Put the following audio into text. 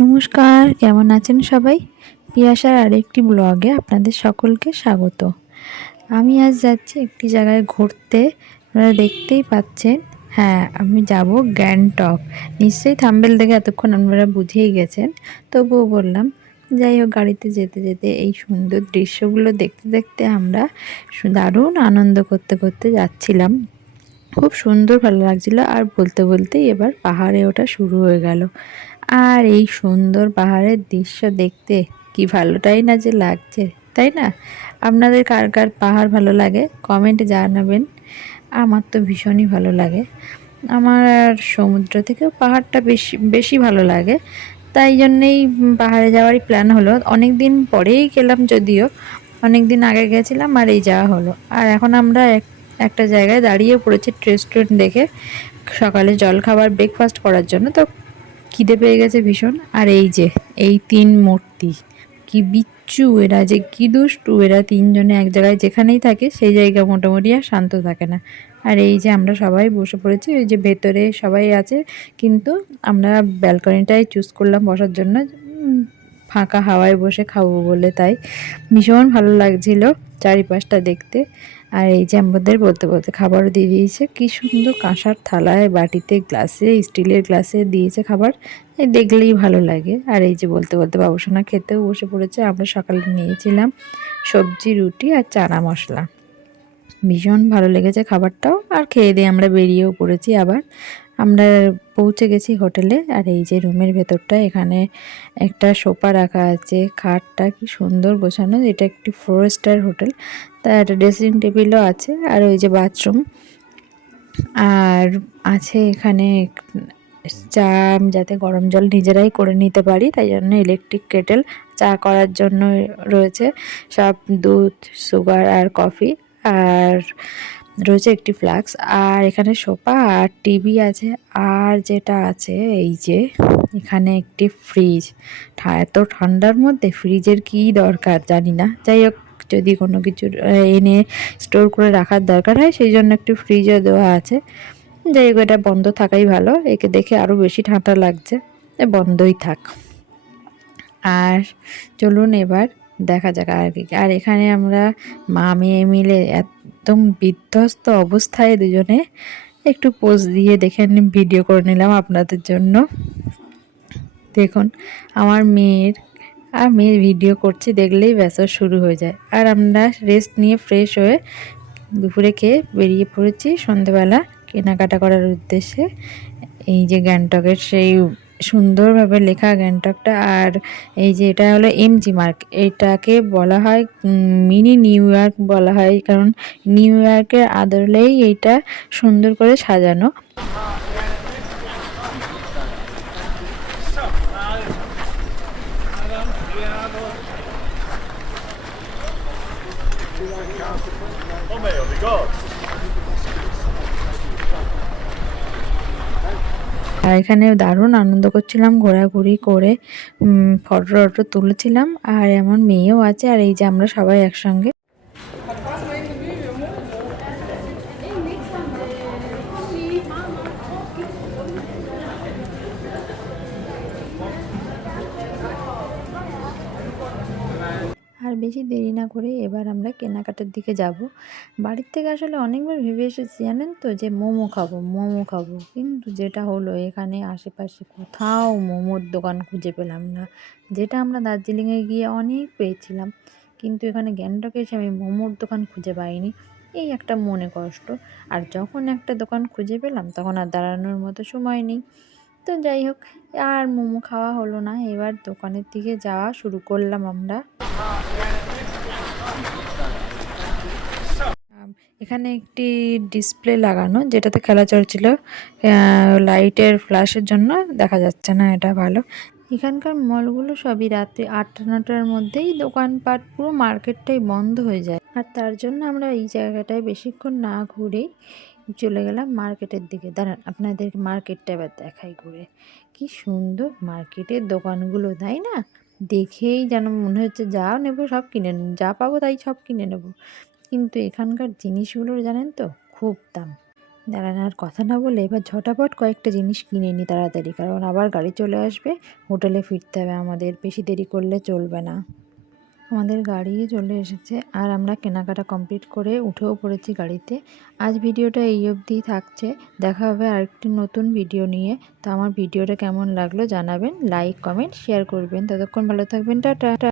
নমস্কার, কেমন আছেন সবাই? পিয়াসার আরেকটি ব্লগে আপনাদের সকলকে স্বাগত। আমি আজ যাচ্ছি একটি জায়গায় ঘুরতে। আপনারা দেখতেই পাচ্ছেন। হ্যাঁ, আমি যাব গ্যাংটক। নিশ্চয়ই থাম্বনেল দেখে এতক্ষণ আপনারা বুঝেই গেছেন। তবুও বললাম, যাই হোক গাড়িতে যেতে যেতে এই সুন্দর দৃশ্যগুলো দেখতে দেখতে আমরা দারুণ আনন্দ করতে করতে যাচ্ছিলাম। খুব সুন্দর ভালো লাগছিল। আর বলতে বলতেই এবার পাহাড়ে ওঠা শুরু হয়ে গেল। আর এই সুন্দর পাহাড়ের দৃশ্য দেখতে কি ভালোটাই না যে লাগছে, তাই না? আপনাদের কার কার পাহাড় ভালো লাগে কমেন্টে জানাবেন। আমার তো ভীষণই ভালো লাগে। আমার আর সমুদ্র থেকেও পাহাড়টা বেশি বেশি ভালো লাগে। তাই জন্যেই পাহাড়ে যাওয়ারই প্ল্যান হলো। অনেক দিন পরেই গেলাম, যদিও অনেক দিন আগে গেছিলাম আর এই যাওয়া হলো। আর এখন আমরা একটা জায়গায় দাঁড়িয়ে পড়েছি রেস্টুরেন্ট দেখে, সকালে জলখাবার ব্রেকফাস্ট করার জন্য। তো খিদে পেয়ে গেছে ভীষণ। আর এই যে এই তিন মূর্তি, কি বিচ্ছু এরা, যে কি দুষ্টু এরা তিনজনে এক জায়গায় যেখানেই থাকে সেই জায়গা মোটামুটি আর শান্ত থাকে না। আর এই যে আমরা সবাই বসে পড়েছি, ওই যে ভেতরে সবাই আছে, কিন্তু আমরা ব্যালকনিটাই চুজ করলাম বসার জন্য। ফাঁকা হাওয়ায় বসে খাবো বলে, তাই ভীষণ ভালো লাগছিল চারিপাশটা দেখতে। আর এই যে আমাদের বলতে বলতে খাবারও দিয়ে দিয়েছে, কি সুন্দর কাঁসার থালায়, বাটিতে, গ্লাসে, স্টিলের গ্লাসে দিয়েছে খাবার। এই দেখলেই ভালো লাগে। আর এই যে বলতে বলতে বাবুসোনা খেতেও বসে পড়েছে। আমরা সকালে নিয়েছিলাম সবজি, রুটি আর চানা মশলা। ভীষণ ভালো লেগেছে খাবারটাও। আর খেয়ে দিয়ে আমরা বেরিয়েও পড়েছি আবার। আমরা পৌঁছে গেছি হোটেলে। আর এই যে রুমের ভেতরটা, এখানে একটা সোফা রাখা আছে, খাটটা কি সুন্দর গোছানো। এটা একটি 4 স্টার হোটেল। তার ড্রেসিং টেবিলও আছে। আর ওই যে বাথরুম আর আছে এখানে। চা যাতে গরম জল নিজেরাই করে নিতে পারি, তাই জন্য ইলেকট্রিক কেটেল চা করার জন্য রয়েছে। সব দুধ, সুগার আর কফি। আর রয়েছে একটি ফ্লাক্স। আর এখানে সোফা আর টিভি আছে। আর যেটা আছে, এই যে এখানে একটি ফ্রিজ। এত ঠান্ডার মধ্যে ফ্রিজের কি দরকার জানি না, যাই হোক যদি কোনো কিছু এনে স্টোর করে রাখার দরকার হয় সেই জন্য একটি ফ্রিজও দেওয়া আছে। যাই হোক, এটা বন্ধ থাকাই ভালো। একে দেখে আরও বেশি ঠান্ডা লাগছে, বন্ধই থাক। আর চলুন এবার দেখা যাক আর কি। আর এখানে আমরা মা মেয়ে মিলে একদম বিধ্বস্ত অবস্থায় দুজনে একটু পোজ দিয়ে দেখে ভিডিও করে নিলাম আপনাদের জন্য। দেখুন আমার মেয়ের ভিডিও করছি দেখলেই ব্যাস শুরু হয়ে যায়। আর আমরা রেস্ট নিয়ে ফ্রেশ হয়ে দুপুরে খেয়ে বেরিয়ে পড়েছি সন্ধেবেলা কেনাকাটা করার উদ্দেশ্যে। এই যে গ্যাংটকের সেই সুন্দরভাবে লেখা গ্যাংটকটা। আর এই যে এটা হলো এমজি মার্ক। এটাকে বলা হয় মিনি নিউ ইয়র্ক বলা হয়, কারণ নিউ ইয়র্কের আদলেই এইটা সুন্দর করে সাজানো। আর এখানে দারুণ আনন্দ করছিলাম, ঘোরাঘুরি করে ফটো টটো তুলেছিলাম। আর এমন মেয়েও আছে। আর এই যে আমরা সবাই একসঙ্গে। আর বেশি দেরি না করে এবার আমরা কেনাকাটার দিকে যাব। বাড়ির থেকে আসলে অনেকবার ভেবে এসেছি জানেন তো, যে মোমো খাবো মোমো খাবো, কিন্তু যেটা হলো এখানে আশেপাশে কোথাও মোমোর দোকান খুঁজে পেলাম না। যেটা আমরা দার্জিলিংয়ে গিয়ে অনেক পেয়েছিলাম, কিন্তু এখানে গ্যাংটকে এসে আমি মোমোর দোকান খুঁজে পাইনি। এই একটা মনে কষ্ট। আর যখন একটা দোকান খুঁজে পেলাম তখন আর দাঁড়ানোর মতো সময় নেই। তো যাই হোক, আর মোমো খাওয়া হলো না। এবার দোকানের দিকে যাওয়া শুরু করলাম আমরা। এখানে একটি ডিসপ্লে লাগানো, যেটাতে খেলা চলছিল। লাইটের ফ্ল্যাশের জন্য দেখা যাচ্ছে না, এটা ভালো। এখানকার মলগুলো সবই রাত্রি 8টা-9টার মধ্যেই দোকানপাট, পুরো মার্কেটটাই বন্ধ হয়ে যায়। আর তার জন্য আমরা এই জায়গাটায় বেশিক্ষণ না ঘুরেই চলে গেলাম মার্কেটের দিকে। দাঁড়ান আপনাদের মার্কেটটা এবার দেখাই ঘুরে। কি সুন্দর মার্কেটের দোকানগুলো, তাই না? দেখেই যেন মনে হচ্ছে যা নেবো সব কিনে যা পাবো তাই সব কিনে নেবো। কিন্তু এখানকার জিনিসগুলোর জানেন তো খুব দাম। দাঁড়ানোর কথা না বলে এবার ঝটাপট কয়েকটা জিনিস কিনে নিই তাড়াতাড়ি, কারণ আবার গাড়ি চলে আসবে, হোটেলে ফিরতে হবে আমাদের, বেশি দেরি করলে চলবে না। আমাদের গাড়ি চলে এসেছে আর আমরা কেনাকাটা কমপ্লিট করে উঠেও পড়েছি গাড়িতে। আজ ভিডিওটা এই অবধিই থাকছে, দেখা হবে আরেকটি নতুন ভিডিও নিয়ে। তো আমার ভিডিওটা কেমন লাগলো জানাবেন, লাইক কমেন্ট শেয়ার করবেন। ততক্ষণ ভালো থাকবেন, টাটা।